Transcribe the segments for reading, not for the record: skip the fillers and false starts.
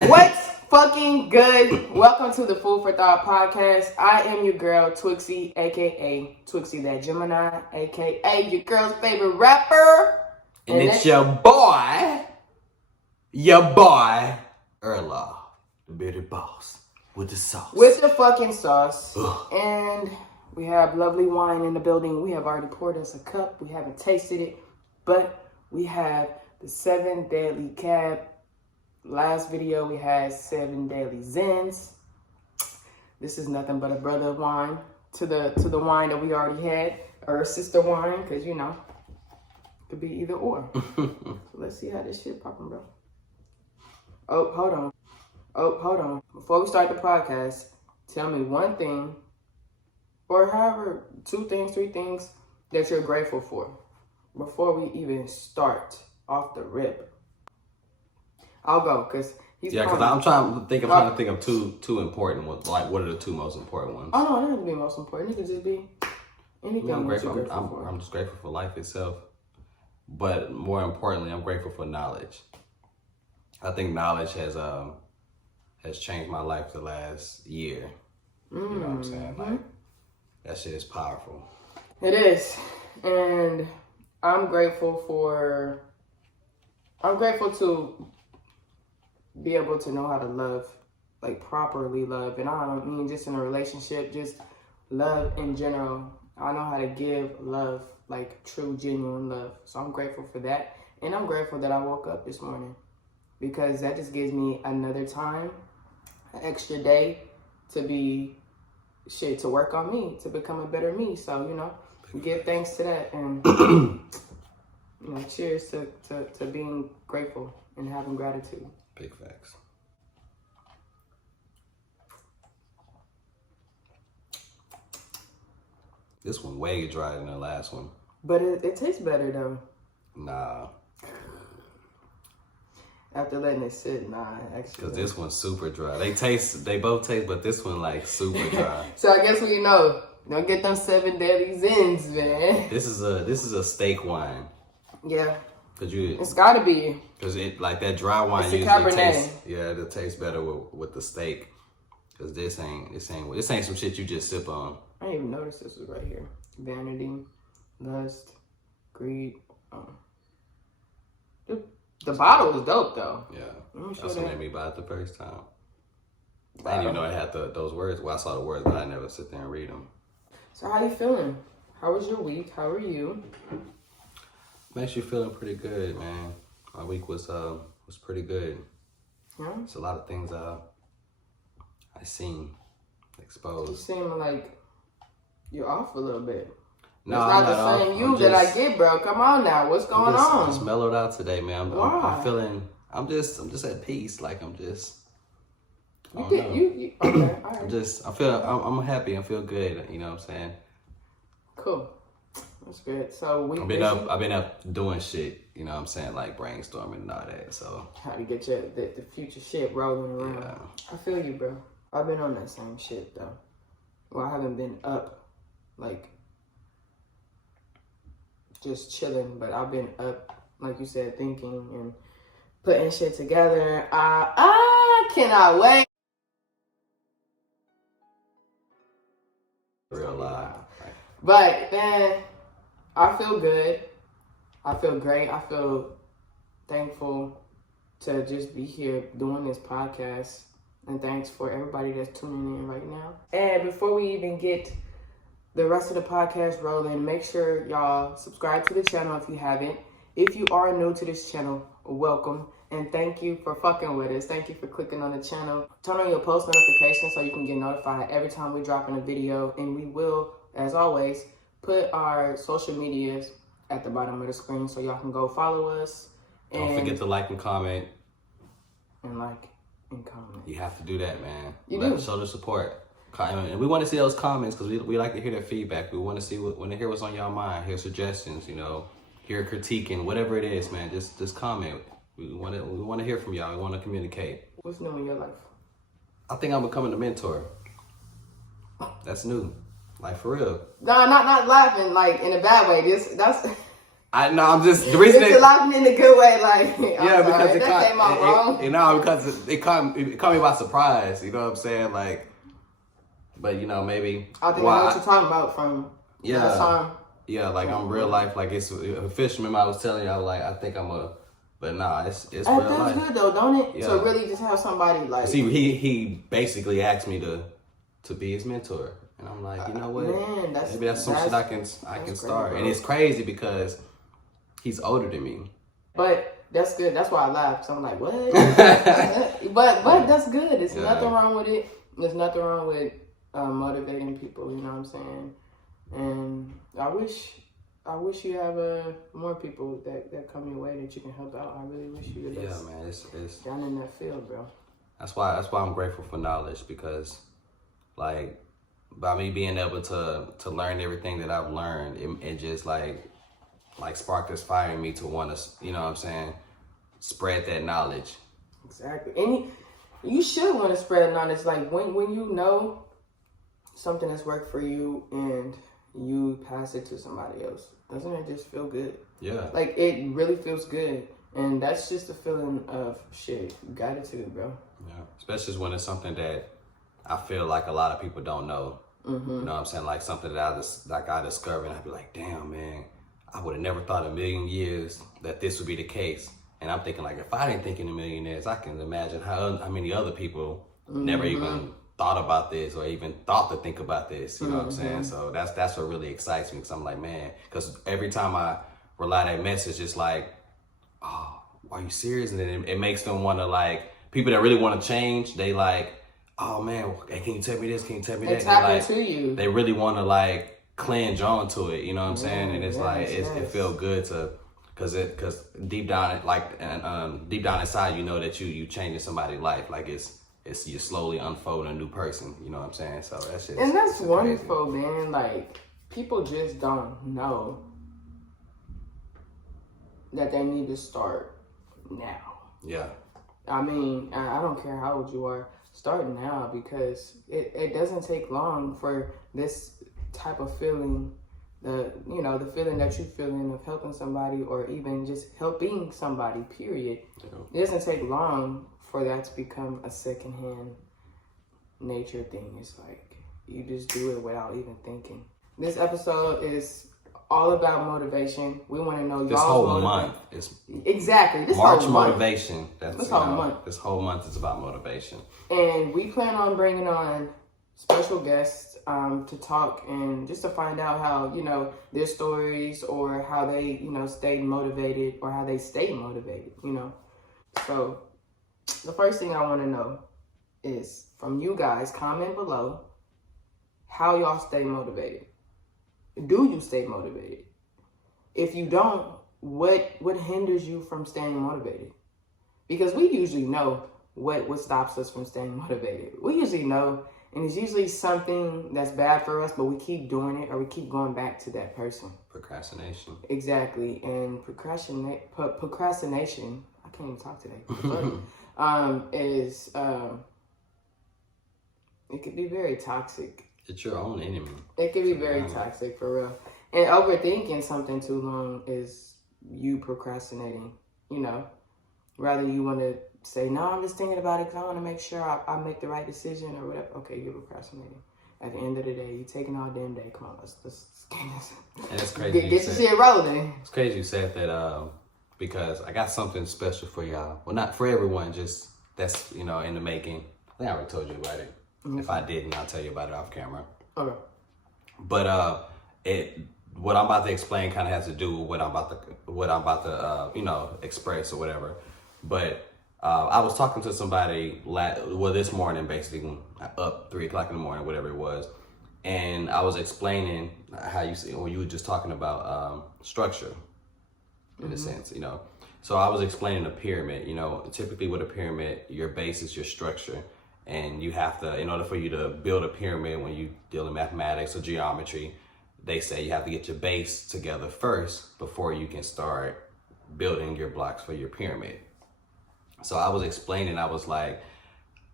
What's fucking good? Welcome to the Food for Thought podcast. I am your girl, Twixie, aka Twixie that Gemini, aka your girl's favorite rapper. And it's your boy, Erla, the bearded boss, with the sauce. With the fucking sauce. Ugh. And we have lovely wine in the building. We have already poured us a cup. We haven't tasted it, but we have the 7 Deadly Cab. Last video we had 7 Daily Zens. This is nothing but a brother wine to the wine that we already had, or a sister wine, because you know, it could be either or. So let's see how this shit popping, bro. Oh, hold on. Before we start the podcast, tell me one thing, or however, 2 things, 3 things that you're grateful for before we even start off the rip. I'll go, because I'm trying to think of two important ones. Like, what are the 2 most important ones? Oh, no, it doesn't have to be most important. It could just be anything. I'm grateful. I'm just grateful for life itself. But more importantly, I'm grateful for knowledge. I think knowledge has changed my life the last year. You know what I'm saying? Like, that shit is powerful. It is. And I'm grateful to be able to know how to love, like properly love. And I don't mean just in a relationship, just love in general. I know how to give love, like true, genuine love. So I'm grateful for that. And I'm grateful that I woke up this morning, because that just gives me another time, an extra day to work on me, to become a better me. So, you know, give thanks to that. And, you know, cheers to being grateful and having gratitude. Big facts. This one way drier than the last one. But it tastes better though. Nah. After letting it sit, actually. Because this one's super dry. They both taste, but this one like super dry. So I guess you know, don't get them 7 Daily Zens, man. This is a steak wine. Yeah. It's gotta be. Because it like that dry wine it's usually tastes. Yeah, it tastes better with the steak. Because this ain't some shit you just sip on. I didn't even notice this was right here. Vanity, lust, greed. The bottle was dope though. Yeah, that's what made me buy it the first time. I didn't even know it had those words. Well, I saw the words, but I never sit there and read them. So how you feeling? How was your week? How are you? I'm actually feeling pretty good, man. My week was pretty good. Yeah. It's a lot of things I seen exposed. You seem like you're off a little bit. No, it's not the same you that I get, bro. Come on now, what's going on? I'm just mellowed out today, man. Why? I'm feeling. I'm just at peace. Like I'm just. You okay? All right. I'm happy. I feel good. You know what I'm saying? Cool. That's good. So I've been up doing shit. You know what I'm saying? Like brainstorming and all that. So how to get the future shit rolling around. Yeah. I feel you, bro. I've been on that same shit though. Well, I haven't been up like just chilling, but I've been up, like you said, thinking and putting shit together. I cannot wait. Real life. But man, I feel good. I feel great. I feel thankful to just be here doing this podcast. And thanks for everybody that's tuning in right now. And before we even get the rest of the podcast rolling, make sure y'all subscribe to the channel if you haven't. If you are new to this channel, welcome. And thank you for fucking with us. Thank you for clicking on the channel. Turn on your post notifications so you can get notified every time we drop in a video. And we will, as always, put our social medias at the bottom of the screen so y'all can go follow us. And don't forget to like and comment. And like and comment. You have to do that, man. You do. Show the support. And we want to see those comments because we like to hear their feedback. We want to hear what's on y'all mind, hear suggestions, you know, hear critiquing, whatever it is, man. Just comment. We want to hear from y'all. We want to communicate. What's new in your life? I think I'm becoming a mentor. That's new. Like for real. No, not laughing like in a bad way. That's I'm just the reason it's laughing in a good way, like because it came out wrong. Because it caught me by surprise. You know what I'm saying? Like, but maybe I think I know what you're talking about from last time. Yeah, like I'm real life. Like it's a fisherman. I was telling you, I was like, I think I'm a, but nah, it's real life. That feels good though, don't it? Yeah. To really just have somebody like. See, he basically asked me to be his mentor, and I'm like, you know what? Man, maybe that's some shit I can start. Bro. And it's crazy because he's older than me. But that's good. That's why I laughed. So I'm like, what? but that's good. There's nothing wrong with it. There's nothing wrong with motivating people. You know what I'm saying? And I wish you have more people that come your way that you can help out. I really wish you would. Yeah, man, it's down in that field, bro. That's why I'm grateful for knowledge, because like by me being able to learn everything that I've learned, it just like sparked this fire in me to want to, you know what I'm saying, spread that knowledge. Exactly. And you should want to spread knowledge. Like when you know something that's worked for you and you pass it to somebody else, doesn't it just feel good? Yeah. Like it really feels good. And that's just a feeling of gratitude, bro. Yeah. Especially when it's something that I feel like a lot of people don't know. Mm-hmm. You know what I'm saying? Like something that I discovered, and I'd be like, damn, man, I would have never thought in a million years that this would be the case. And I'm thinking, like, if I didn't think in a million years, I can imagine how many other people never even thought about this or even thought to think about this. You know what I'm saying? So that's what really excites me, because I'm like, man, because every time I relay that message, it's like, oh, are you serious? And then it makes them want to, like, people that really want to change, they like, oh man, hey, can you tell me this? Can you tell me that? Tap into you. They really want to like clinch on to it. You know what I'm saying? And it's it feels good to, cause deep down deep down inside, you know that you changing somebody's life. Like it's you slowly unfolding a new person. You know what I'm saying? So that's just, and that's wonderful, crazy. Man. Like people just don't know that they need to start now. Yeah. I mean, I don't care how old you are. Start now, because it doesn't take long for this type of feeling, the feeling that you're feeling of helping somebody or even just helping somebody, period. Yeah. It doesn't take long for that to become a secondhand nature thing. It's like you just do it without even thinking. This episode is all about motivation. We want to know this whole month is exactly this March whole motivation. That's this whole month. This whole month is about motivation, and we plan on bringing on special guests to talk and just to find out how their stories or how they stay motivated or how they stay motivated. So the first thing I want to know is from you guys. Comment below how y'all stay motivated. Do you stay motivated? If you don't, what hinders you from staying motivated? Because we usually know what stops us from staying motivated. We usually know, and it's usually something that's bad for us, but we keep doing it or we keep going back to that person. Procrastination. Exactly. And procrastination, I can't even talk today, it could be very toxic. It's your own enemy. It can be very toxic, for real. And overthinking something too long is you procrastinating, Rather you want to say, no, I'm just thinking about it because I want to make sure I make the right decision or whatever. Okay, you're procrastinating. At the end of the day, you're taking all damn day. Come on, let's get this. And it's crazy. Get your shit rolling. It's crazy you said that because I got something special for y'all. Well, not for everyone, just that's, in the making. I think I already told you about it. Mm-hmm. If I didn't, I'll tell you about it off camera. Okay. But what I'm about to explain kind of has to do with what I'm about to express or whatever. But I was talking to somebody this morning, basically up 3:00 in the morning, whatever it was, and I was explaining how when you were just talking about structure, in a sense, So I was explaining a pyramid. Typically with a pyramid, your base is your structure. And you have to, in order for you to build a pyramid, when you deal in mathematics or geometry, they say you have to get your base together first before you can start building your blocks for your pyramid. So I was explaining, I was like,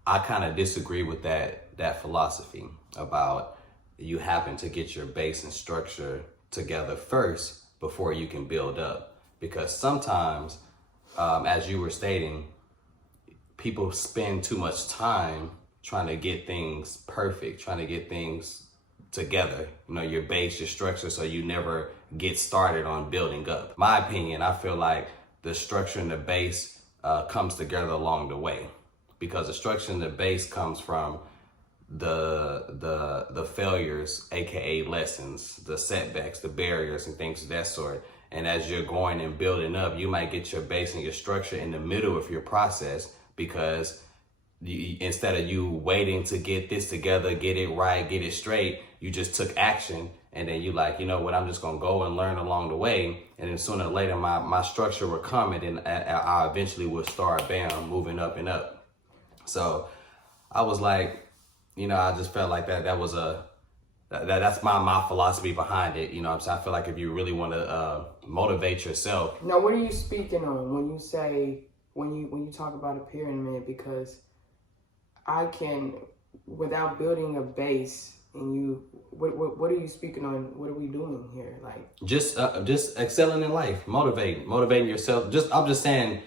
I kind of disagree with that philosophy about you having to get your base and structure together first before you can build up. Because sometimes, as you were stating, people spend too much time trying to get things perfect, trying to get things together, your base, your structure, so you never get started on building up. My opinion, I feel like the structure and the base comes together along the way, because the structure and the base comes from the failures, aka lessons, the setbacks, the barriers, and things of that sort. And as you're going and building up, you might get your base and your structure in the middle of your process, because instead of you waiting to get this together, get it right, get it straight, you just took action. And then you like, you know what, I'm just going to go and learn along the way. And then sooner or later, my structure will come, and then I eventually will start, bam, moving up and up. So I was like, I just felt like that was that's my philosophy behind it. I'm saying? I feel like if you really want to motivate yourself. Now, what are you speaking on when you say, when you talk about a pyramid? Because I can, without building a base, and what are you speaking on? What are we doing here? Like just excelling in life, motivating yourself. I'm just saying,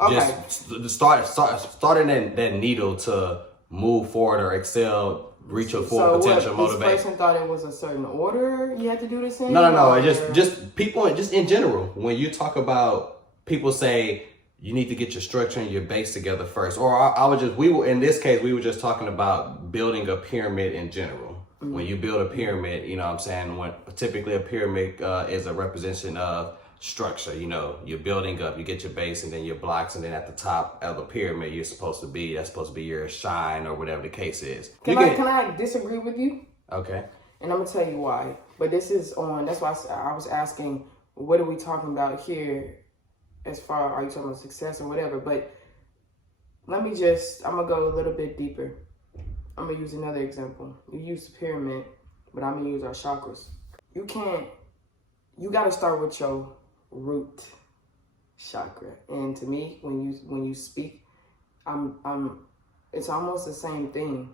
okay. Just starting that needle to move forward or excel, reach your full potential. Motivate. This person thought it was a certain order you had to do this in? No. It's just people, just in general. When you talk about, people say you need to get your structure and your base together first. Or in this case, we were just talking about building a pyramid in general. Mm-hmm. When you build a pyramid, when typically a pyramid is a representation of structure. You're building up, you get your base and then your blocks, and then at the top of the pyramid, that's supposed to be your shine, or whatever the case is. Can I disagree with you? Okay. And I'm gonna tell you why. But that's why I was asking, what are we talking about here? As far, are you talking about success or whatever? But I'm gonna go a little bit deeper. I'm gonna use another example. You use the pyramid, but I'm gonna use our chakras. You gotta start with your root chakra. And to me, when you speak, it's almost the same thing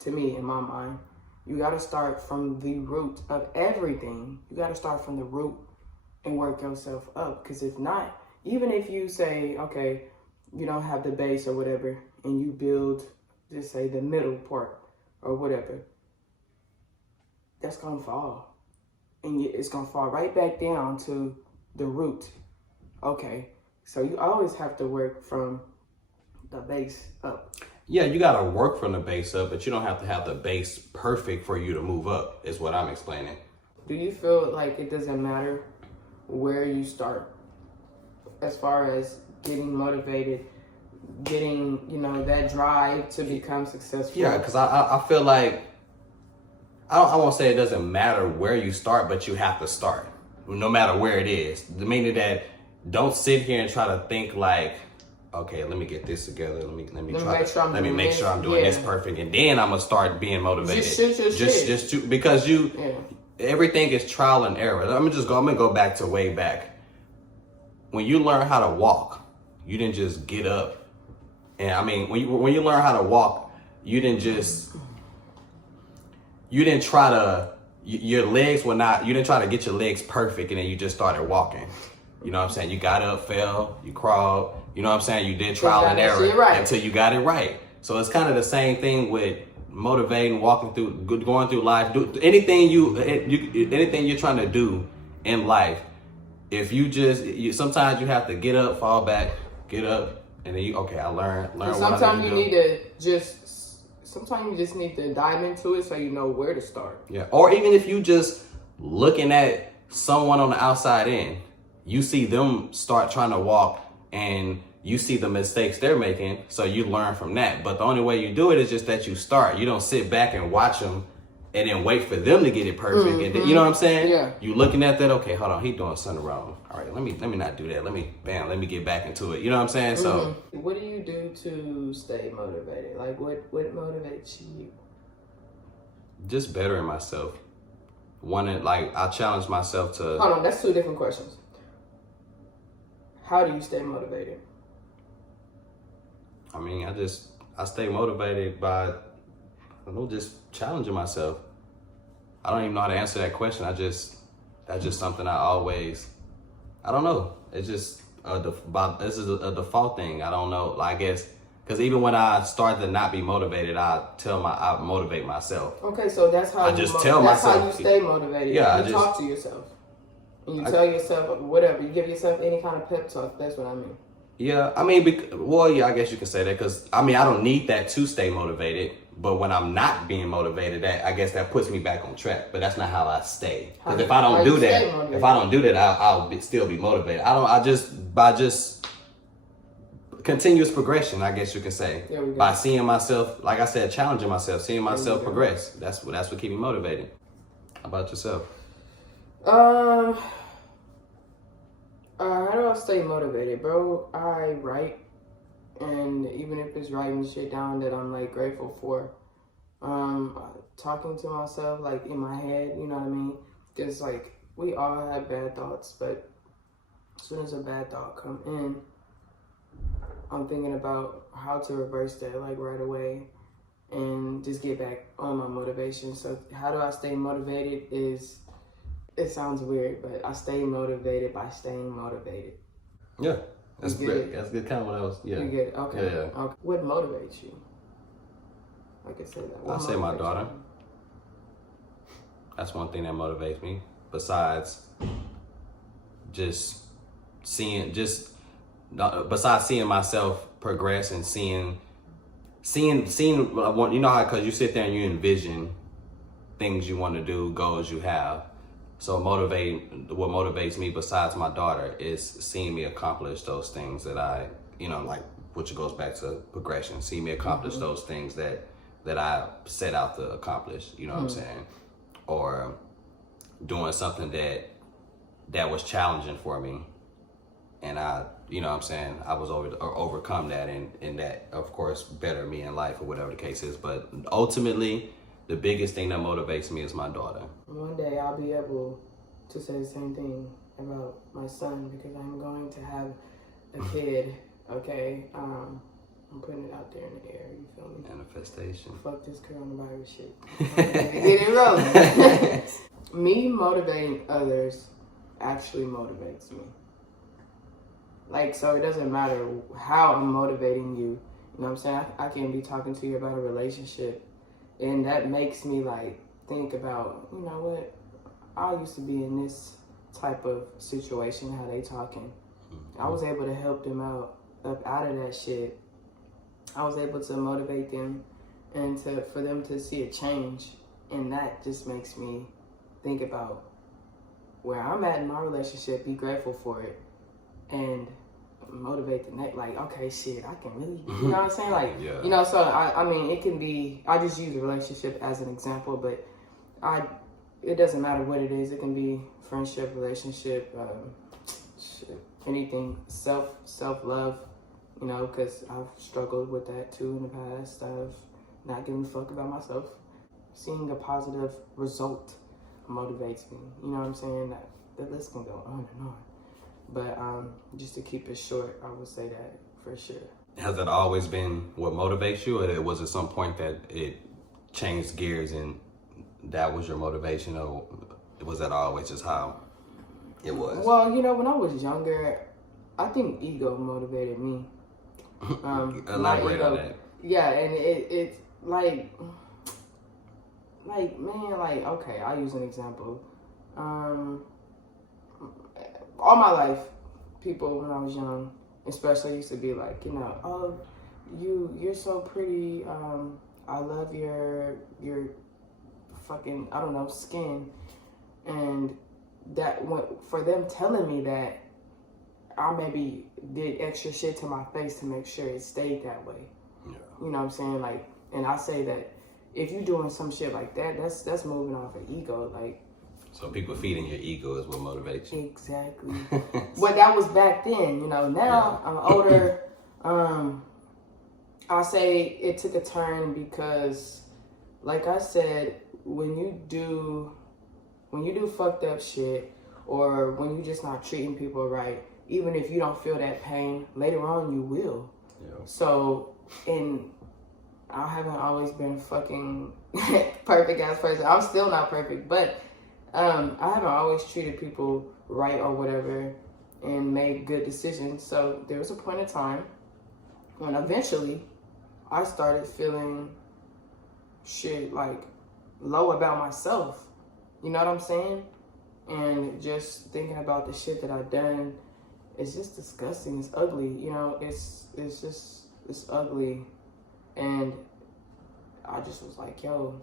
to me in my mind. You gotta start from the root of everything. You gotta start from the root and work yourself up. Because if not, even if you say, okay, you don't have the base or whatever, and you build, just say, the middle part or whatever, that's gonna fall. And it's gonna fall right back down to the root. Okay, so you always have to work from the base up. Yeah, you gotta work from the base up, but you don't have to have the base perfect for you to move up, is what I'm explaining. Do you feel like it doesn't matter where you start as far as getting motivated, getting, that drive to become successful? Yeah, because I feel like, I won't say it doesn't matter where you start, but you have to start, no matter where it is. The meaning that, don't sit here and try to think like, okay, let me get this together. Let me make sure I'm doing this perfect, and then I'm gonna start being motivated. Because everything is trial and error. I'm gonna go back to way back. When you learn how to walk, you didn't just get up. And when you learn how to walk, you didn't try to, you didn't try to get your legs perfect and then you just started walking. You know what I'm saying? You got up, fell, you crawled, you know what I'm saying? You did trial and error until you got it right. So it's kind of the same thing with motivating, going through life. Anything you're trying to do in life. If sometimes you have to get up, fall back, get up, and then I learn what I need to do. Sometimes you just need to dive into it so you know where to start. Yeah, or even if you just looking at someone on the outside in, you see them start trying to walk and you see the mistakes they're making, so you learn from that. But the only way you do it is just that you start. You don't sit back and watch them and then wait for them to get it perfect. Mm-hmm. And then, you know what I'm saying? Yeah. You looking at that, okay, hold on, he doing something wrong. All right, let me not do that. Let me get back into it. You know what I'm saying? Mm-hmm. So what do you do to stay motivated? Like what motivates you? Just bettering myself. I challenge myself to. Hold on, that's two different questions. How do you stay motivated? I stay motivated by, just challenging myself. I don't even know how to answer that question. I just That's just something I don't know. It's just this is a default thing. I don't know. I guess because even when I start to not be motivated, I motivate myself. Okay, so that's how that's how you stay motivated. Yeah, you talk to yourself. And you tell yourself whatever. You give yourself any kind of pep talk. That's what I mean. Yeah, I mean, I guess you can say that because I don't need that to stay motivated. But when I'm not being motivated, I guess that puts me back on track. But that's not how I stay. Because if I don't do that, I'll still be motivated. By just continuous progression, I guess you can say. By seeing myself, like I said, challenging myself, seeing myself progress. That's what keeps me motivated. How about yourself? How do I stay motivated, bro? I write, and even if it's writing shit down that I'm like grateful for, talking to myself like in my head, you know what I mean? Because like we all have bad thoughts, but as soon as a bad thought come in, I'm thinking about how to reverse that like right away and just get back on my motivation. So how do I stay motivated is, it sounds weird, but I stay motivated by staying motivated. Yeah, that's great. That's good. Kind of what I was. Yeah. You get it? Okay. Yeah. Okay. What motivates you? Like I said, I'll say my daughter. That's one thing that motivates me. Besides besides seeing myself progress and seeing, you know how, because you sit there and you envision things you want to do, goals you have. So what motivates me besides my daughter is seeing me accomplish those things that I, like, which goes back to progression, see me accomplish those things that I set out to accomplish, you know what I'm saying? Or doing something that was challenging for me. And I, you know what I'm saying, I was overcome that and that, of course, better me in life or whatever the case is. But ultimately, the biggest thing that motivates me is my daughter. One day I'll be able to say the same thing about my son because I'm going to have a kid, okay? I'm putting it out there in the air, you feel me? Manifestation. Fuck this coronavirus shit. Get it rolling. Me motivating others actually motivates me. Like, so it doesn't matter how I'm motivating you. You know what I'm saying? I can be talking to you about a relationship, and that makes me, like, think about, you know what? I used to be in this type of situation, how they talking. I was able to help them up out of that shit. I was able to motivate them and for them to see a change. And that just makes me think about where I'm at in my relationship, be grateful for it, and motivate the next, like, okay, shit, I can really, you know what I'm saying? Like, yeah. You know, so I mean, it can be, I just use a relationship as an example, but it doesn't matter what it is. It can be friendship, relationship, anything, self-love, you know, because I've struggled with that too in the past of not giving a fuck about myself. Seeing a positive result motivates me. You know what I'm saying? The list can go on and on. But just to keep it short, I would say that for sure. Has that always been what motivates you, or was it some point that it changed gears and that was your motivation, or was that always just how it was? Well, you know, when I was younger, I think ego motivated me. Elaborate on that. Yeah, and it's like, man, like, okay, I'll use an example. All my life, people when I was young, especially, used to be like, you know, oh, you're so pretty. I love your fucking, I don't know, skin. And that for them telling me that, I maybe did extra shit to my face to make sure it stayed that way. Yeah. You know what I'm saying? Like, and I say that if you're doing some shit like that, that's moving off of ego. Like, so people feeding your ego is what motivates you. Exactly. But that was back then, you know. Now I'm older. I'll say it took a turn because, like I said, when you do fucked up shit, or when you just not treating people right, even if you don't feel that pain, later on you will. Yeah. So, and I haven't always been a fucking perfect ass person. I'm still not perfect, but I haven't always treated people right or whatever and made good decisions. So there was a point in time when eventually I started feeling shit like low about myself. You know what I'm saying? And just thinking about the shit that I've done, it's just disgusting. It's ugly. You know, it's ugly. And I just was like, yo,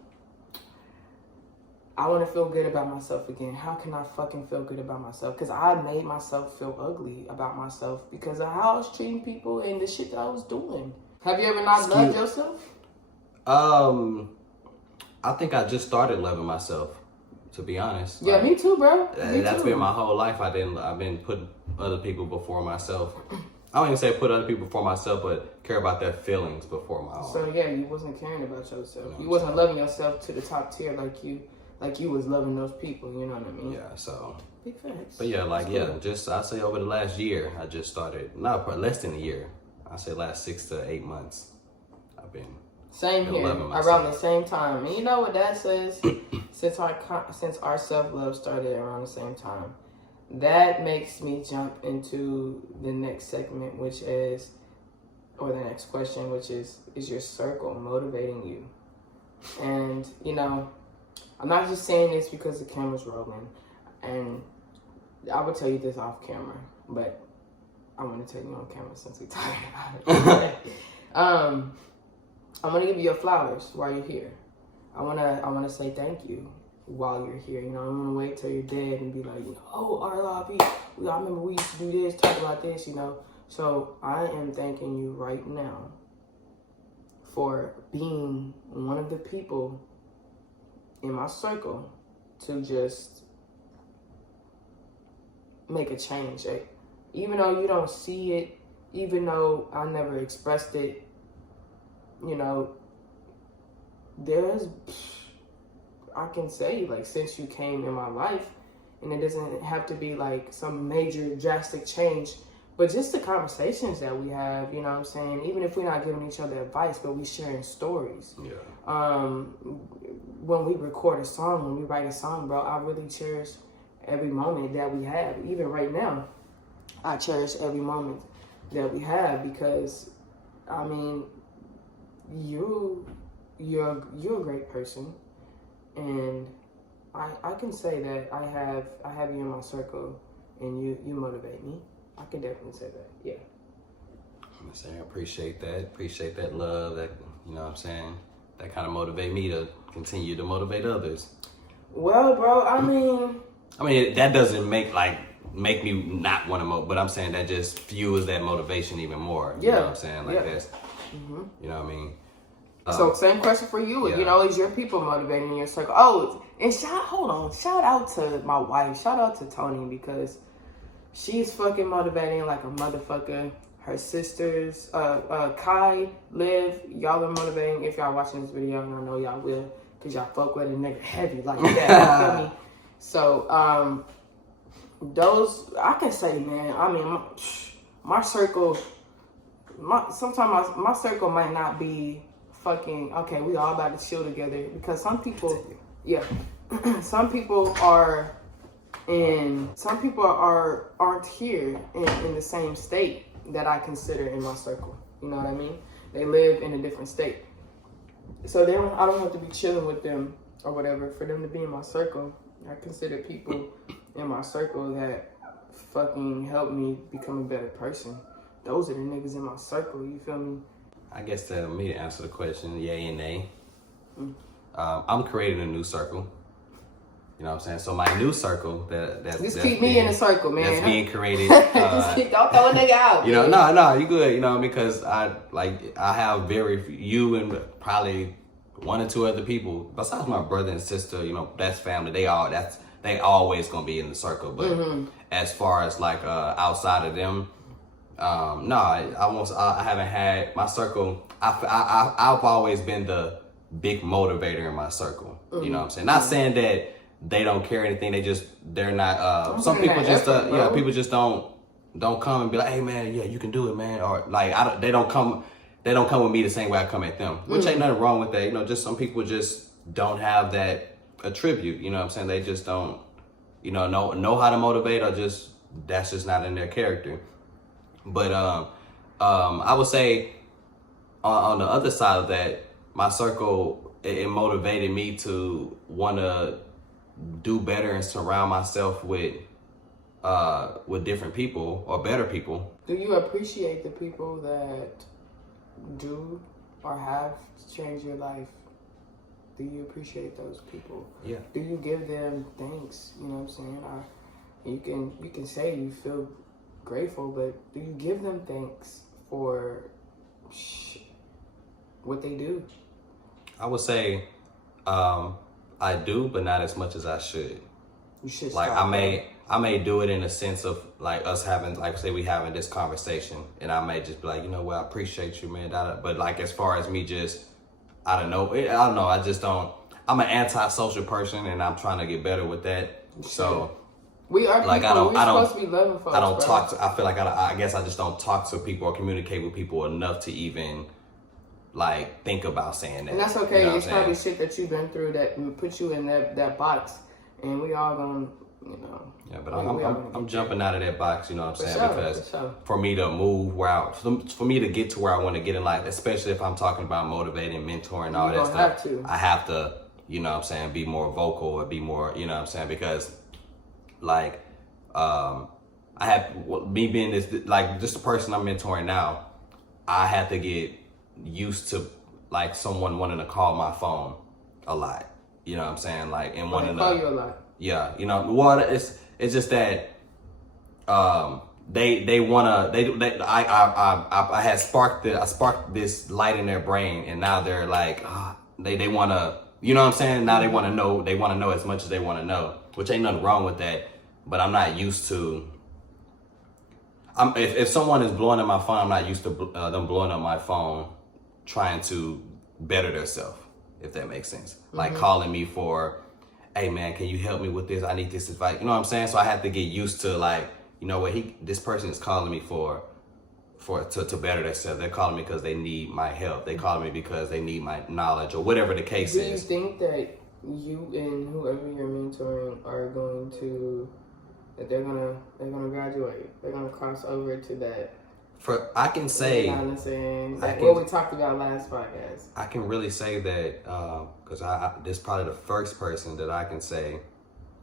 I want to feel good about myself again. How can I fucking feel good about myself? Because I made myself feel ugly about myself because of how I was treating people and the shit that I was doing. Have you ever not loved yourself? I think I just started loving myself, to be honest. Yeah, me too, bro. That's been my whole life. I've been putting other people before myself. I don't even say put other people before myself, but care about their feelings before my own. So yeah, you wasn't caring about yourself. You wasn't loving yourself to the top tier like you was loving those people, you know what I mean? Yeah, so. Big facts. But yeah, like, just, I say over the last year, I just started, not less than a year. I say last 6 to 8 months, I've been. Same here, around the same time. And you know what that says? Since our self-love started around the same time, that makes me jump into the next segment, which is, or the next question, which is your circle motivating you? And, you know, I'm not just saying this because the camera's rolling, and I would tell you this off camera, but I want to tell you on camera since we talking about it. I'm gonna give you your flowers while you're here. I wanna say thank you while you're here. You know, I don't wanna wait till you're dead and be like, oh, RLRP, I remember we used to do this, talk about this, you know. So I am thanking you right now for being one of the people in my circle to just make a change. Even though you don't see it, even though I never expressed it, you know, I can say, like, since you came in my life, and it doesn't have to be like some major drastic change, but just the conversations that we have, you know what I'm saying? Even if we're not giving each other advice, but we sharing stories. Yeah. When we record a song, when we write a song, bro, I really cherish every moment that we have. Even right now, I cherish every moment that we have because, I mean, you're a great person, and I can say that I have you in my circle, and you motivate me. I can definitely say that. Yeah. I'm saying I appreciate that love, that, you know what I'm saying, that kind of motivate me to continue to motivate others. Well, bro, I mean that doesn't make me not want to motivate, but I'm saying that just fuels that motivation even more. You know what I'm saying? Like that's, you know what I mean? So same question for you. Yeah. You know, is your people motivating in your circle? Oh, and shout out to my wife. Shout out to Tony because she's fucking motivating like a motherfucker. Her sisters, Kai, Liv, y'all are motivating. If y'all watching this video, and I know y'all will, cause y'all fuck with a nigga heavy like that. You feel me? So, those I can say, man. I mean, my circle. Sometimes my circle might not be fucking okay. We all about to chill together because some people, some people are. And some people aren't here in the same state that I consider in my circle. You know what I mean? They live in a different state. So I don't have to be chilling with them or whatever for them to be in my circle. I consider people in my circle that fucking help me become a better person. Those are the niggas in my circle, you feel me? I guess to me to answer the question, yay and nay. I'm creating a new circle. You know what I'm saying? So my new circle that's keep me in the circle, man. That's being created. Don't throw a nigga out. You know, no, you good. You know, because I have you and probably 1 or 2 other people besides my brother and sister. You know, that's family. They always gonna be in the circle. But as far as like outside of them, no, I haven't had my circle. I've always been the big motivator in my circle. You know what I'm saying? Not saying that they don't care anything. They're not. Some people just people just don't come and be like, hey man, yeah, you can do it, man. Or like they don't come with me the same way I come at them, which ain't nothing wrong with that. You know, just some people just don't have that attribute. You know what I'm saying? They just don't, know how to motivate, or just that's just not in their character. But I would say on the other side of that, my circle, it motivated me to want to do better and surround myself with different people or better people. Do you appreciate the people that do or have changed your life? Do you appreciate those people? Yeah. Do you give them thanks? You know what I'm saying? You can say you feel grateful, but do you give them thanks for what they do? I would say I do, but not as much as I should. You should. Like I may do it in a sense of like us having, like say we having this conversation, and I may just be like, I appreciate you, man. But like as far as me just, I don't know. I just don't. I'm an antisocial person, and I'm trying to get better with that. So we are like people. We're supposed to be loving folks. I don't talk to. I feel like I guess I just don't talk to people or communicate with people enough to even like think about saying that. And that's okay. You know it's probably shit that you've been through that put you in that box, and we all gonna, Yeah, but I'm jumping out of that box. You know what I'm saying? Sure, because for for me to move for me to get to where I want to get in life, especially if I'm talking about motivating, mentoring, all that stuff, I have to, you know what I'm saying, be more vocal or be more, you know what I'm saying, because like I have me being this, like just the person I'm mentoring now, I have to get used to like someone wanting to call my phone a lot. You know what I'm saying? Like, and wanting to call you a lot. Yeah, well, it's just that they wanna I had sparked this light in their brain, and now they're like they wanna, you know what I'm saying? Now they wanna know as much as they wanna know, which ain't nothing wrong with that. But I'm not used to. If someone is blowing up my phone, I'm not used to them blowing up my phone, trying to better themselves, if that makes sense. Like calling me for, hey man, can you help me with this? I need this advice. You know what I'm saying? So I have to get used to like, you know what, this person is calling me to better themselves. They're calling me because they need my help. They calling me because they need my knowledge, or whatever the case is. Do you think that you and whoever you're mentoring are going to, that they're gonna graduate? They're gonna cross over to that. I can say, what we talked about last podcast. I can really say that because this is probably the first person that I can say,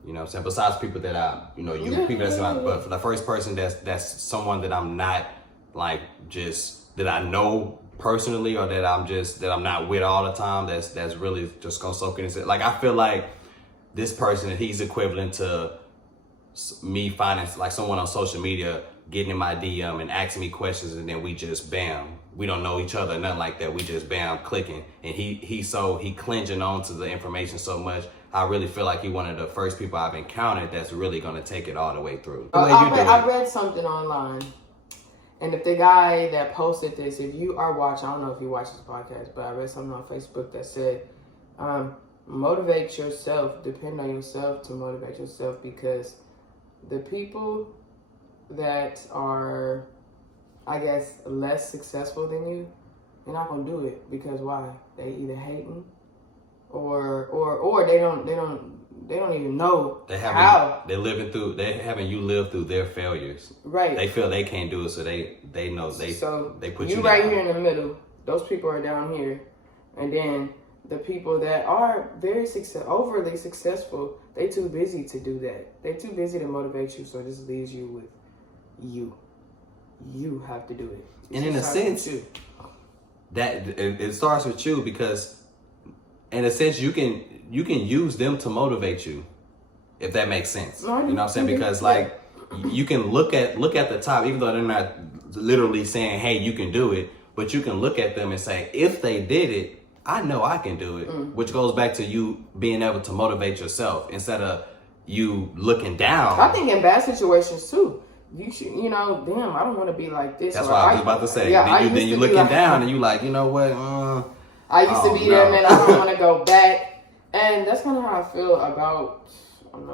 you know what I'm saying, besides people that people that's not, but for the first person that's someone that I'm not like just that I know personally, or that I'm not with all the time, that's really just gonna soak in. Like I feel like this person, he's equivalent to me finding like someone on social media, getting in my DM and asking me questions, and then we just bam, we don't know each other, nothing like that, we just bam, clicking, and he clinging on to the information so much. I really feel like he's one of the first people I've encountered that's really going to take it all the way through. I read something online, and if the guy that posted this, if you are watching, I don't know if you watch this podcast, but I read something on Facebook that said, motivate yourself, depend on yourself to motivate yourself, because the people that are, I guess, less successful than you, they're not gonna do it because why? They either hating or they don't even know how. They're having you live through their failures. Right. They feel they can't do it, so they know they put you right down. Here in the middle. Those people are down here, and then the people that are overly successful, they too busy to do that. They're too busy to motivate you, so it just leaves you with you. You have to do it. And in a sense, that it starts with you, because in a sense you can use them to motivate you, if that makes sense. No, you know what I'm saying? Because like you can look at the top, even though they're not literally saying, hey, you can do it, but you can look at them and say, if they did it, I know I can do it, which goes back to you being able to motivate yourself instead of you looking down. I think in bad situations too, you should, damn, I don't want to be like this. That's what I was about to say. Yeah, then you looking down and you like, you know what? I used to be there, man. I don't want to go back. And that's kind of how I feel about, I'm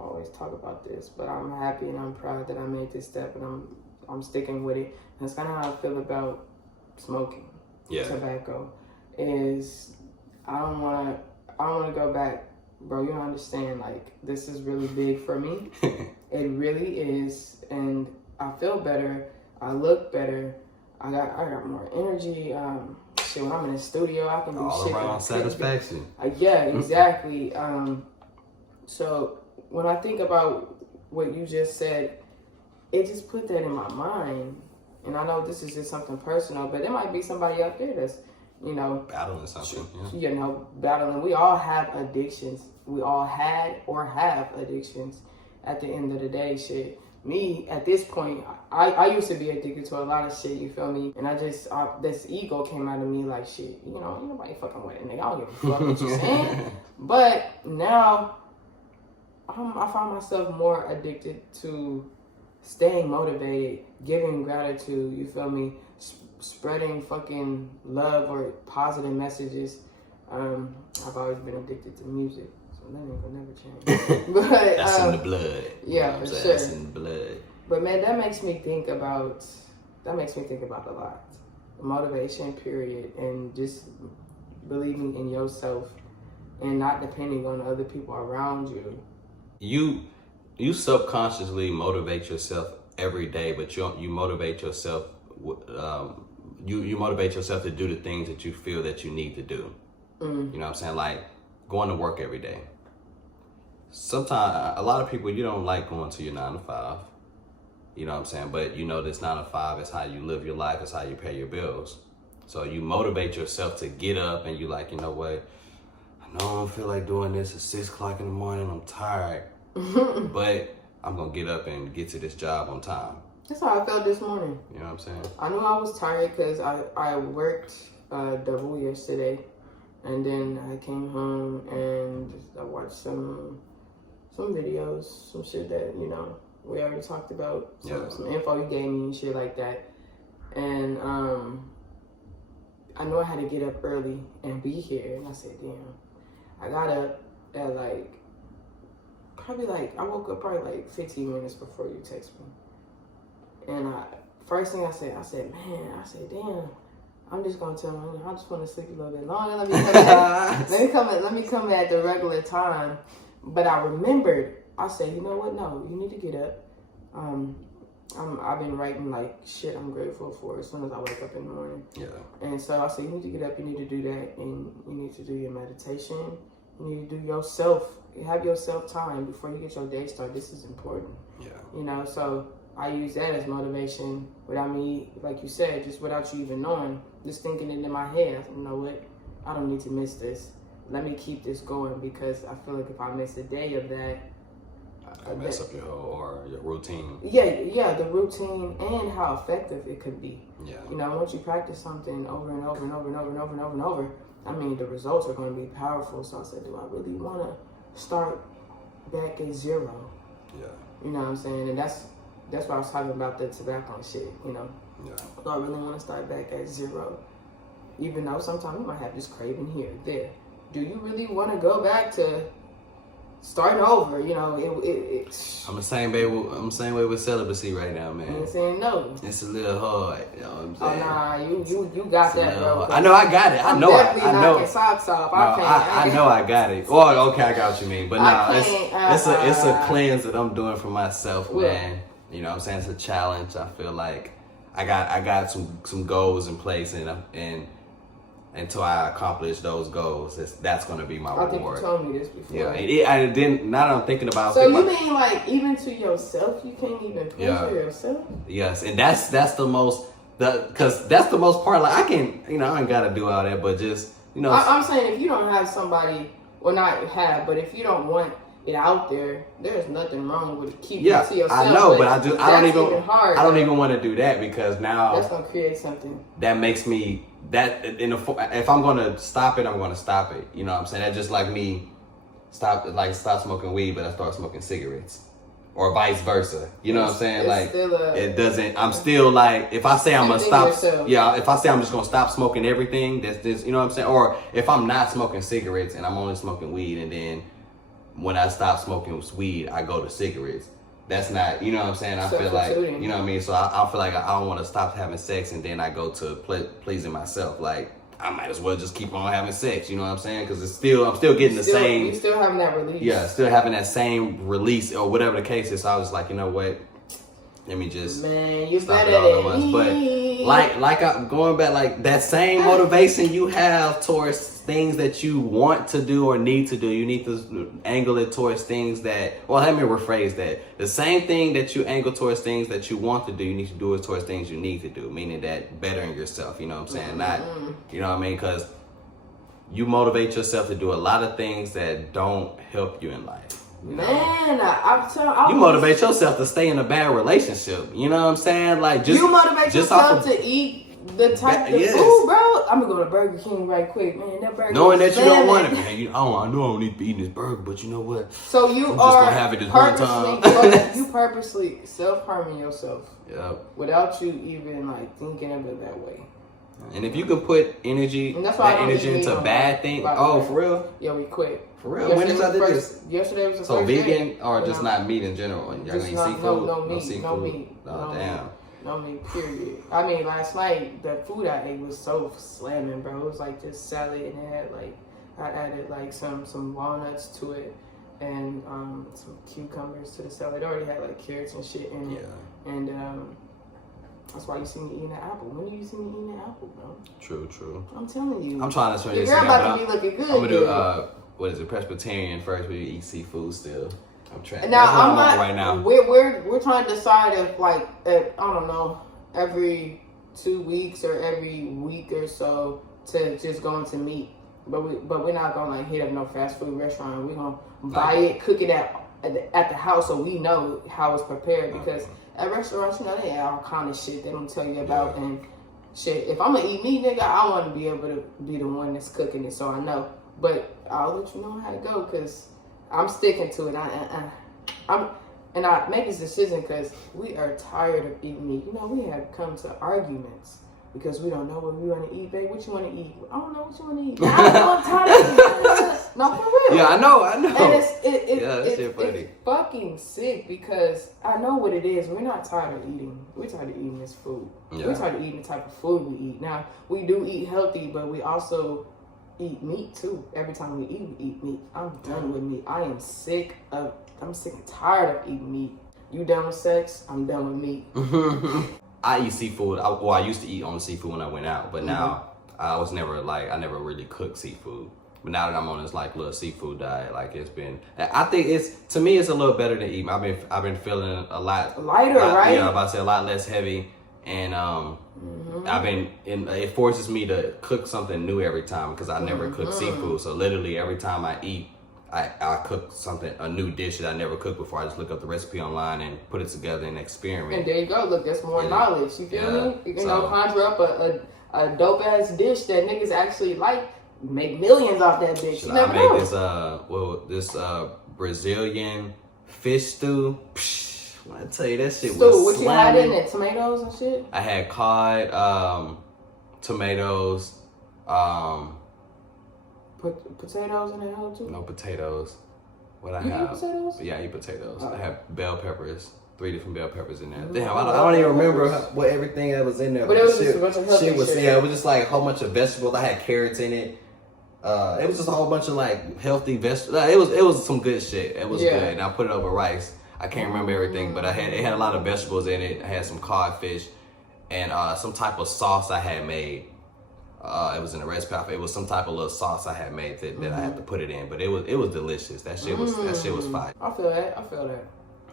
always talk about this, but I'm happy and I'm proud that I made this step, and I'm sticking with it. And that's kind of how I feel about smoking, tobacco. Is I don't want to go back bro, you don't understand. Like, this is really big for me. It really is. And I feel better. I look better. I got more energy. Shit, when I'm in the studio, I can do all shit. All around satisfaction. Yeah, exactly. So when I think about what you just said, it just put that in my mind. And I know this is just something personal, but there might be somebody out there that's, you know, battling something. Yeah. You know, battling. We all have addictions. We all had or have addictions. At the end of the day, shit. Me, at this point, I used to be addicted to a lot of shit, you feel me? And this ego came out of me like, shit, you know, ain't nobody fucking with it, nigga. I don't give a fuck what you saying. But now, I find myself more addicted to staying motivated, giving gratitude, you feel me? Spreading fucking love or positive messages. I've always been addicted to music. That ain't gonna never change. But that's in the blood. Yeah, for sure. That's in the blood. But man, that makes me think about a lot. Motivation, period, and just believing in yourself and not depending on other people around you. You subconsciously motivate yourself every day, but you motivate yourself. You motivate yourself to do the things that you feel that you need to do. You know what I'm saying? Like going to work every day. Sometimes a lot of people, you don't like going to your 9 to 5. You know what I'm saying? But you know this 9 to 5 is how you live your life, it's how you pay your bills. So you motivate yourself to get up and you like, you know what? I know I don't feel like doing this at 6 o'clock in the morning. I'm tired. But I'm going to get up and get to this job on time. That's how I felt this morning. You know what I'm saying? I knew I was tired because I worked double yesterday. And then I came home and I watched some videos, some shit that, you know, we already talked about. Some info you gave me and shit like that. And I knew I had to get up early and be here. And I said, damn. I got up at I woke up probably like 15 minutes before you text me. And first thing I said, damn. I'm just gonna tell him I just want to sleep a little bit longer. Let me come at the regular time. But I remembered. I said, you know what? No, you need to get up. I've been writing like shit I'm grateful for as soon as I wake up in the morning. Yeah. And so I said, you need to get up. You need to do that, and you need to do your meditation. You need to do yourself. Have yourself time before you get your day started. This is important. Yeah. You know, so I use that as motivation without me, like you said, just without you even knowing, just thinking it in my head. You know what? I don't need to miss this. Let me keep this going because I feel like if I miss a day of that, I mess up your routine. Yeah, the routine and how effective it could be. Yeah. You know, once you practice something over and over and over and over and over and over and over, I mean, the results are going to be powerful. So I said, do I really want to start back at zero? Yeah. You know what I'm saying? And that's why I was talking about the tobacco shit, you know. Yeah. Do I really want to start back at zero? Even though sometimes you might have this craving here, there. Do you really want to go back to starting over? You know, I'm the same way with celibacy right now, man. I'm saying no. It's a little hard. You know what I'm saying? Oh nah, you got that, bro. I know I got it. I know. Knocking socks off. I know I got it. Oh, okay, I got what you mean. But it's a cleanse that I'm doing for myself, man. You know what I'm saying? It's a challenge. I feel like I got some goals in place, and until I accomplish those goals, that's going to be my reward. I think you told me this before. Yeah, I didn't. Now that I'm thinking about. So you mean like even to yourself, you can't even pleasure yourself? Yes, and that's the most because that's the most part. Like I ain't got to do all that, but just I'm saying if you don't have somebody, well not have, but if you don't want it out there, there's nothing wrong with keeping it to yourself. I know, but I don't even want to do that because now that's gonna create something that makes me if I'm gonna stop it, I'm gonna stop it. You know what I'm saying? That's just like me stop smoking weed, but I start smoking cigarettes, or vice versa. You know what I'm saying? Like it doesn't. I'm still like if I say I'm gonna stop. Yourself. Yeah, if I say I'm just gonna stop smoking everything, that's just you know what I'm saying. Or if I'm not smoking cigarettes and I'm only smoking weed, and then when I stop smoking weed, I go to cigarettes. That's not, you know what I'm saying? I feel like, you know what I mean? So I feel like I don't want to stop having sex and then I go to pleasing myself. Like, I might as well just keep on having sex. You know what I'm saying? Because I'm still getting the same. You still having that release. Yeah, still having that same release or whatever the case is. So I was like, you know what? Let me just you're stop better it all at than once. me. But like I'm going back, like that same motivation you have towards things that you want to do or need to do, you need to angle it towards things that, well, let me rephrase that. The same thing that you angle towards things that you want to do, you need to do it towards things you need to do, meaning that bettering yourself, you know what I'm saying? Not, you know what I mean? Because you motivate yourself to do a lot of things that don't help you in life. You know? Man, I'm telling you motivate yourself to stay in a bad relationship. You know what I'm saying? Like just you motivate yourself to eat the type of food, bro. I'm gonna go to Burger King right quick, man. That burger. Knowing that you don't want it, man. I know I don't need to be eating this burger, but you know what? So you I'm are just gonna have it this one time. You purposely self-harming yourself. Yep. Without you even like thinking of it that way. And if you can put energy into bad things, for real? Yeah, we quit. For real? When did I do this? Yesterday was the so first vegan day. or just not meat in general? Y'all gonna eat seafood? No meat. Oh, damn. No meat, period. I mean, last night, the food I ate was so slamming, bro. It was like just salad and it had like, I added like some walnuts to it and some cucumbers to the salad. It already had like carrots and shit in it. Yeah. And that's why you see me eating an apple. When do you see me eating an apple, bro? True. I'm telling you. I'm trying to show you. Your girl about to be looking good. I'm gonna do what is it, Presbyterian first, where you eat seafood still. I'm trying. Now I'm not right now. We're trying to decide if like I don't know, every 2 weeks or every week or so to just go into meat. But we're not gonna like hit up no fast food restaurant. We're gonna buy it, cook it at the house so we know how it's prepared because at restaurants, you know, they have all kind of shit they don't tell you about and shit. If I'm gonna eat meat, nigga, I want to be able to be the one that's cooking it so I know. But I'll let you know how to go because I'm sticking to it. I make this decision because we are tired of eating meat. You know, we have come to arguments because we don't know what we want to eat, babe. What you want to eat? I don't know what you want to eat. I'm tired of eating. No, for real. Yeah, I know. And it's fucking sick because I know what it is. We're not tired of eating. We're tired of eating this food. Yeah. We're tired of eating the type of food we eat. Now, we do eat healthy, but we also eat meat too. Every time we eat meat. I'm done with meat. I'm sick and tired of eating meat. You done with sex? I'm done with meat. I eat seafood. I used to eat only seafood when I went out, but now I never really cooked seafood. But now that I'm on this like little seafood diet, like I think to me it's a little better than eating. I've been feeling a lot lighter, right? Yeah, I'm about to say a lot less heavy, and it forces me to cook something new every time because I never cook seafood. So literally every time I eat, I cook a new dish that I never cooked before. I just look up the recipe online and put it together and experiment. And there you go. Look, that's more knowledge. You feel me? You can conjure up a dope ass dish that niggas actually like. Make millions off that bitch. Should I make this Brazilian fish stew? When I tell you that shit was what you had in it? Tomatoes and shit? I had cod, tomatoes, potatoes in that hole too? No potatoes. What I have? You eat potatoes? Yeah, I eat potatoes. I have bell peppers. 3 different bell peppers in there. Damn, I don't even remember what everything that was in there. But it was just a bunch of healthy shit. Yeah, it was just like a whole bunch of vegetables. I had carrots in it. It was just a whole bunch of like healthy vegetables. It was some good shit. It was good. And I put it over rice. I can't remember everything, but it had a lot of vegetables in it. I had some codfish and some type of sauce I had made. It was in a recipe. It was some type of little sauce I had made that I had to put it in, but it was delicious. That shit was fire. I feel that.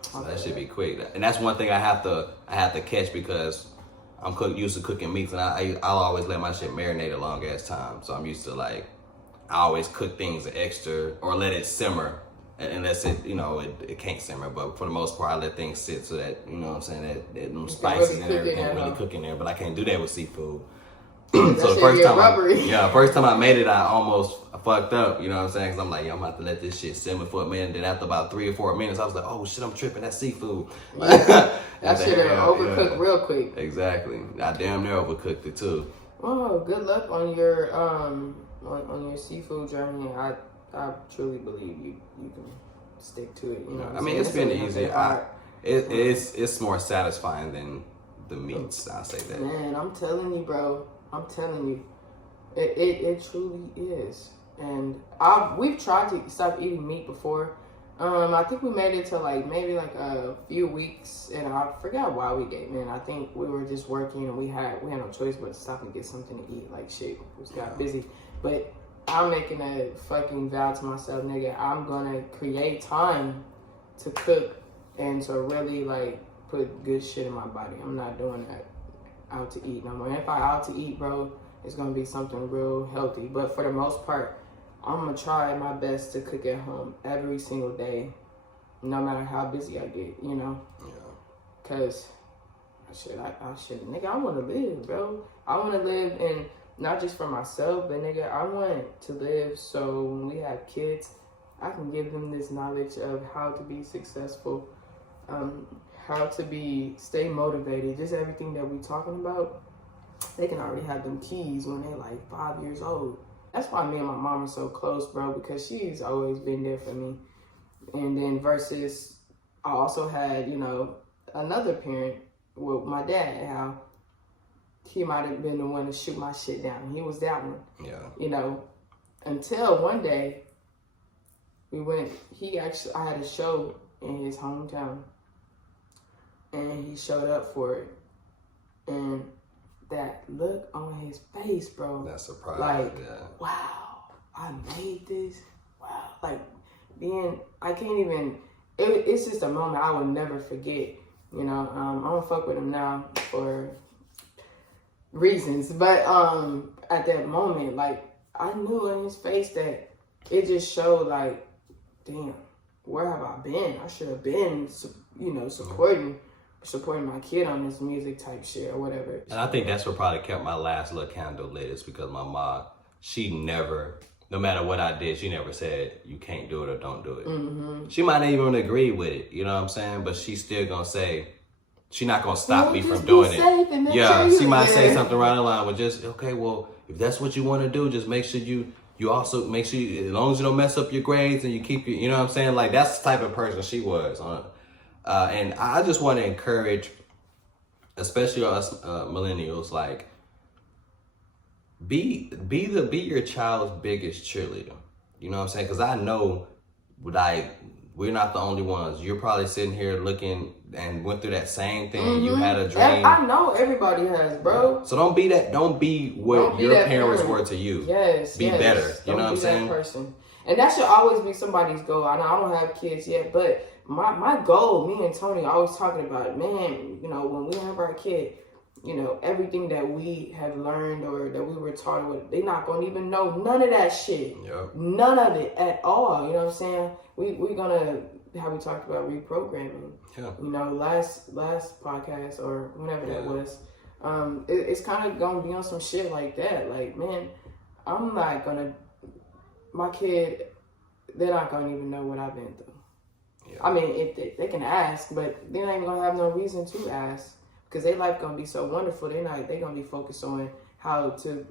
So that should be quick, and that's one thing I have to catch because I'm used to cooking meats, and I'll always let my shit marinate a long ass time. So I'm used to I always cook things extra or let it simmer, unless it can't simmer. But for the most part, I let things sit so that you know what I'm saying that them spices and everything can't really cook in there. But I can't do that with seafood. So the first time I made it, I almost fucked up, you know what I'm saying? Because I'm like, I'm about to let this shit simmer for a minute. Then after about 3 or 4 minutes, I was like, oh shit, I'm tripping. That's seafood. That shit overcooked real quick. Exactly. I damn near overcooked it too. Oh, good luck on your on your seafood journey. I truly believe you can stick to it. You know, I mean, it's been easy. It's more satisfying than the meats. I'll say that. Man, I'm telling you, bro. I'm telling you. It truly is. And we've tried to stop eating meat before. I think we made it to maybe a few weeks, and I forgot why we gave in. I think we were just working, and we had no choice but to stop and get something to eat. Shit, we just got busy. But I'm making a fucking vow to myself, nigga. I'm gonna create time to cook and to really put good shit in my body. I'm not doing that out to eat no more. And if I out to eat, bro, it's gonna be something real healthy. But for the most part, I'm gonna try my best to cook at home every single day, no matter how busy I get, you know? Yeah. Cause I should, nigga, I wanna live, bro. I wanna live, and not just for myself, but nigga, I want to live so when we have kids, I can give them this knowledge of how to be successful, how to stay motivated, just everything that we talking about. They can already have them keys when they're 5 years old. That's why me and my mom are so close, bro, because she's always been there for me. And then versus, I also had, another parent with my dad, how he might have been the one to shoot my shit down. He was that one. Yeah. Until one day, I had a show in his hometown, and he showed up for it. And that look on his face, bro. That surprise. Wow, I made this. Wow. I can't even, it's just a moment I will never forget. I don't fuck with him now for reasons. But at that moment, I knew in his face that it just showed damn, where have I been? I should have been, supporting my kid on this music type shit or whatever. And I think that's what probably kept my last little candle lit, is because my mom, she never, no matter what I did, she never said you can't do it or don't do it. Mm-hmm. She might not even agree with it, you know what I'm saying? But she's still gonna say, she's not gonna stop me from doing it. Yeah, she might say something around the line with just, okay, well, if that's what you want to do, just make sure you also make sure as long as you don't mess up your grades and you keep your, you know what I'm saying? That's the type of person she was. And I just want to encourage, especially us millennials, be your child's biggest cheerleader. You know what I'm saying? Because I know, we're not the only ones. You're probably sitting here looking and went through that same thing. Mm-hmm. You had a dream. I know everybody has, bro. Yeah. So don't be what your parents were to you. Yes. Be better. You know what I'm saying? That person. And that should always be somebody's goal. I know I don't have kids yet, but my goal, me and Tony always talking about, man, when we have our kid, everything that we have learned or that we were taught, they're not going to even know none of that shit. Yep. None of it at all. You know what I'm saying? We're going to, how we talked about reprogramming. Yeah. Last podcast or whenever that was, it's kind of going to be on some shit like that. Man, I'm not going to, my kid, they're not going to even know what I've been through. Yeah. I mean, if they can ask, but they're not even going to have no reason to ask because their life going to be so wonderful. They're going to be focused on how to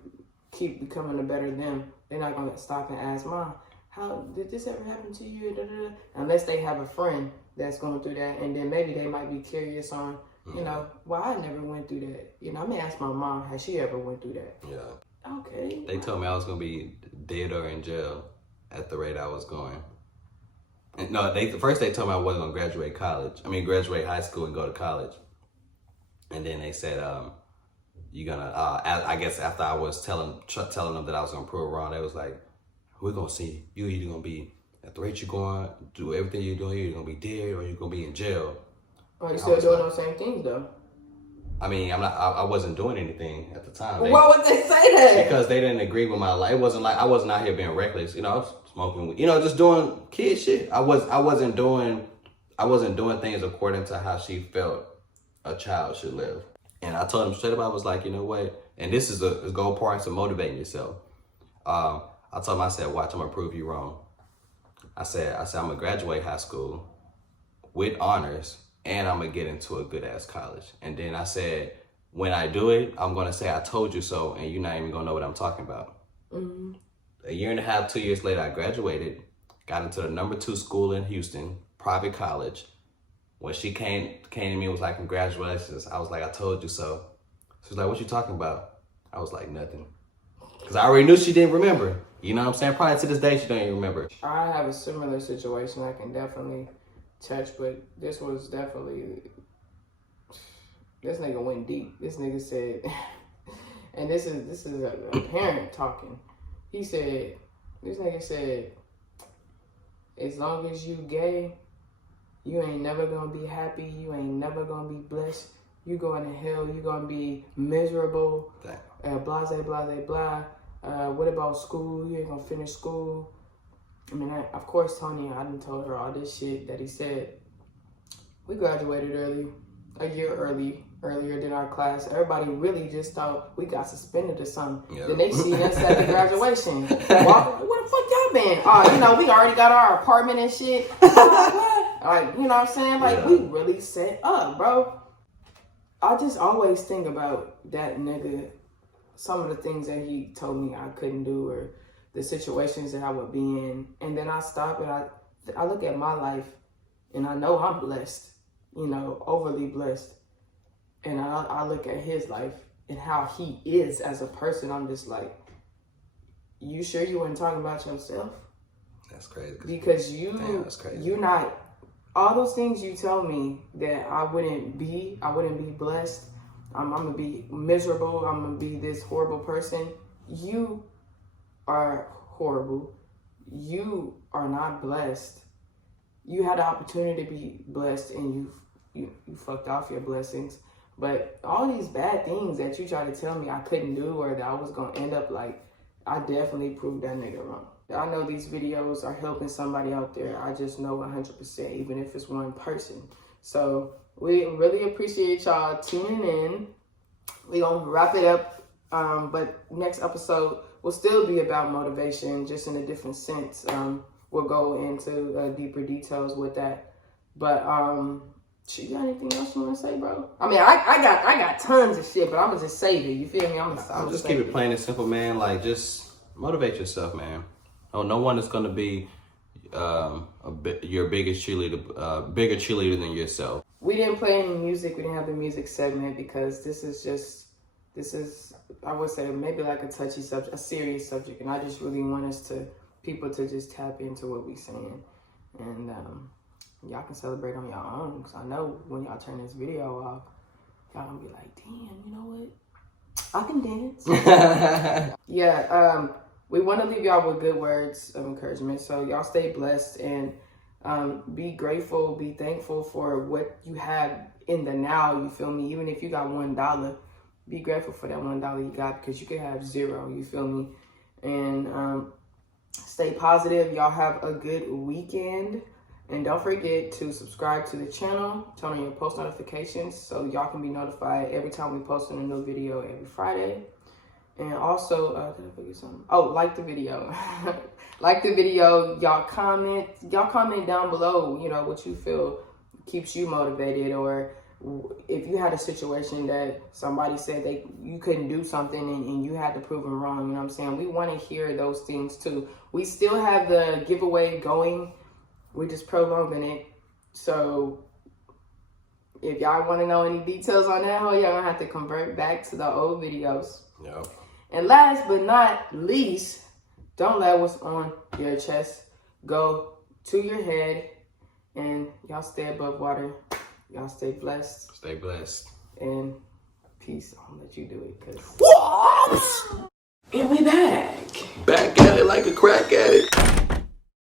keep becoming a better them. They're not going to stop and ask, Mom, how did this ever happen to you? Da, da, da. Unless they have a friend that's going through that, and then maybe they might be curious on, well, I never went through that. I may ask my mom, has she ever went through that? Yeah. Okay. They told me I was going to be dead or in jail at the rate I was going. No, first they told me I wasn't gonna graduate high school and go to college. And then they said, you're gonna, I guess after I was telling them that I was gonna prove wrong, they was like, we're gonna see, you either gonna be, at the rate you're going, do everything you're doing, you're gonna be dead or you're gonna be in jail. Oh, you still doing those same things though? I mean, I wasn't doing anything at the time. Why would they say that? Because they didn't agree with my life. It wasn't I wasn't out here being reckless. I was smoking, just doing kid shit. I wasn't doing things according to how she felt a child should live. And I told them straight up, I was like, you know what? And this is a goal part to motivating yourself. I told them, I said, watch, I'm gonna prove you wrong. I said I'm gonna graduate high school with honors. And I'm going to get into a good-ass college. And then I said, when I do it, I'm going to say, I told you so, and you're not even going to know what I'm talking about. Mm-hmm. A year and a half, 2 years later, I graduated, got into the number 2 school in Houston, private college. When she came to me and was like, congratulations, I was like, I told you so. She was like, what you talking about? I was like, nothing. Because I already knew she didn't remember. You know what I'm saying? Probably to this day, she don't even remember. I have a similar situation I can definitely touch, but this was definitely, this nigga went deep. This nigga said, and this is a parent talking. He said, this nigga said, as long as you gay, you ain't never gonna be happy. You ain't never gonna be blessed. You going to hell. You gonna be miserable. Blase, blase, blah. What about school? You ain't gonna finish school. I mean, of course, Tony, I done told her all this shit that he said. We graduated a year earlier than our class. Everybody really just thought we got suspended or something. Yep. Then they see us at the graduation. Walking, where the fuck y'all been? Oh, you know, we already got our apartment and shit. Like, you know what I'm saying? Like, we really set up, bro. I just always think about that nigga, some of the things that he told me I couldn't do, or the situations that I would be in. And then I stop and I look at my life, and I know I'm blessed, you know, overly blessed. And I look at his life and how he is as a person. I'm just like, you sure you weren't talking about yourself? That's crazy. Because you're not, all those things you tell me that I wouldn't be blessed. I'm gonna be miserable. I'm gonna be this horrible person. You are horrible. You are not blessed. You had the opportunity to be blessed, and you fucked off your blessings. But all these bad things that you try to tell me I couldn't do, or that I was gonna end up like, I definitely proved that nigga wrong. I know these videos are helping somebody out there. I just know 100%, even if it's one person. So we really appreciate y'all tuning in. We gonna wrap it up, but next episode will still be about motivation, just in a different sense. We'll go into deeper details with that. But you got anything else you want to say, bro? I mean, I got tons of shit, but I'm gonna just save it. You feel me? I'm just keep it plain and simple, man. Like, just motivate yourself, man. Oh, no one is gonna be your biggest cheerleader, bigger cheerleader than yourself. We didn't play any music. We didn't have the music segment because this is I would say maybe like a touchy subject, a serious subject, and I just really want people to just tap into what we're saying, and y'all can celebrate on your own. Because I know when y'all turn this video off, y'all gonna be like, damn, you know what? I can dance. Yeah. We want to leave y'all with good words of encouragement. So y'all stay blessed and be grateful, be thankful for what you have in the now. You feel me? Even if you got $1, be grateful for that $1 you got, because you could have 0. You feel me? And stay positive. Y'all have a good weekend. And don't forget to subscribe to the channel, turn on your post notifications so y'all can be notified every time we post a new video every Friday. And also, did I forget something? Oh, like the video. Like the video. Y'all comment down below, you know, what you feel keeps you motivated, or if you had a situation that somebody said you couldn't do something and you had to prove them wrong, you know what I'm saying? We want to hear those things too. We still have the giveaway going. We're just prolonging it. So if y'all want to know any details on that, y'all gonna have to convert back to the old videos. Yep. And last but not least, don't let what's on your chest go to your head. And y'all stay above water. Y'all stay blessed. Stay blessed. And peace. I'll let you do it, because... And we back. Back at it like a crack addict.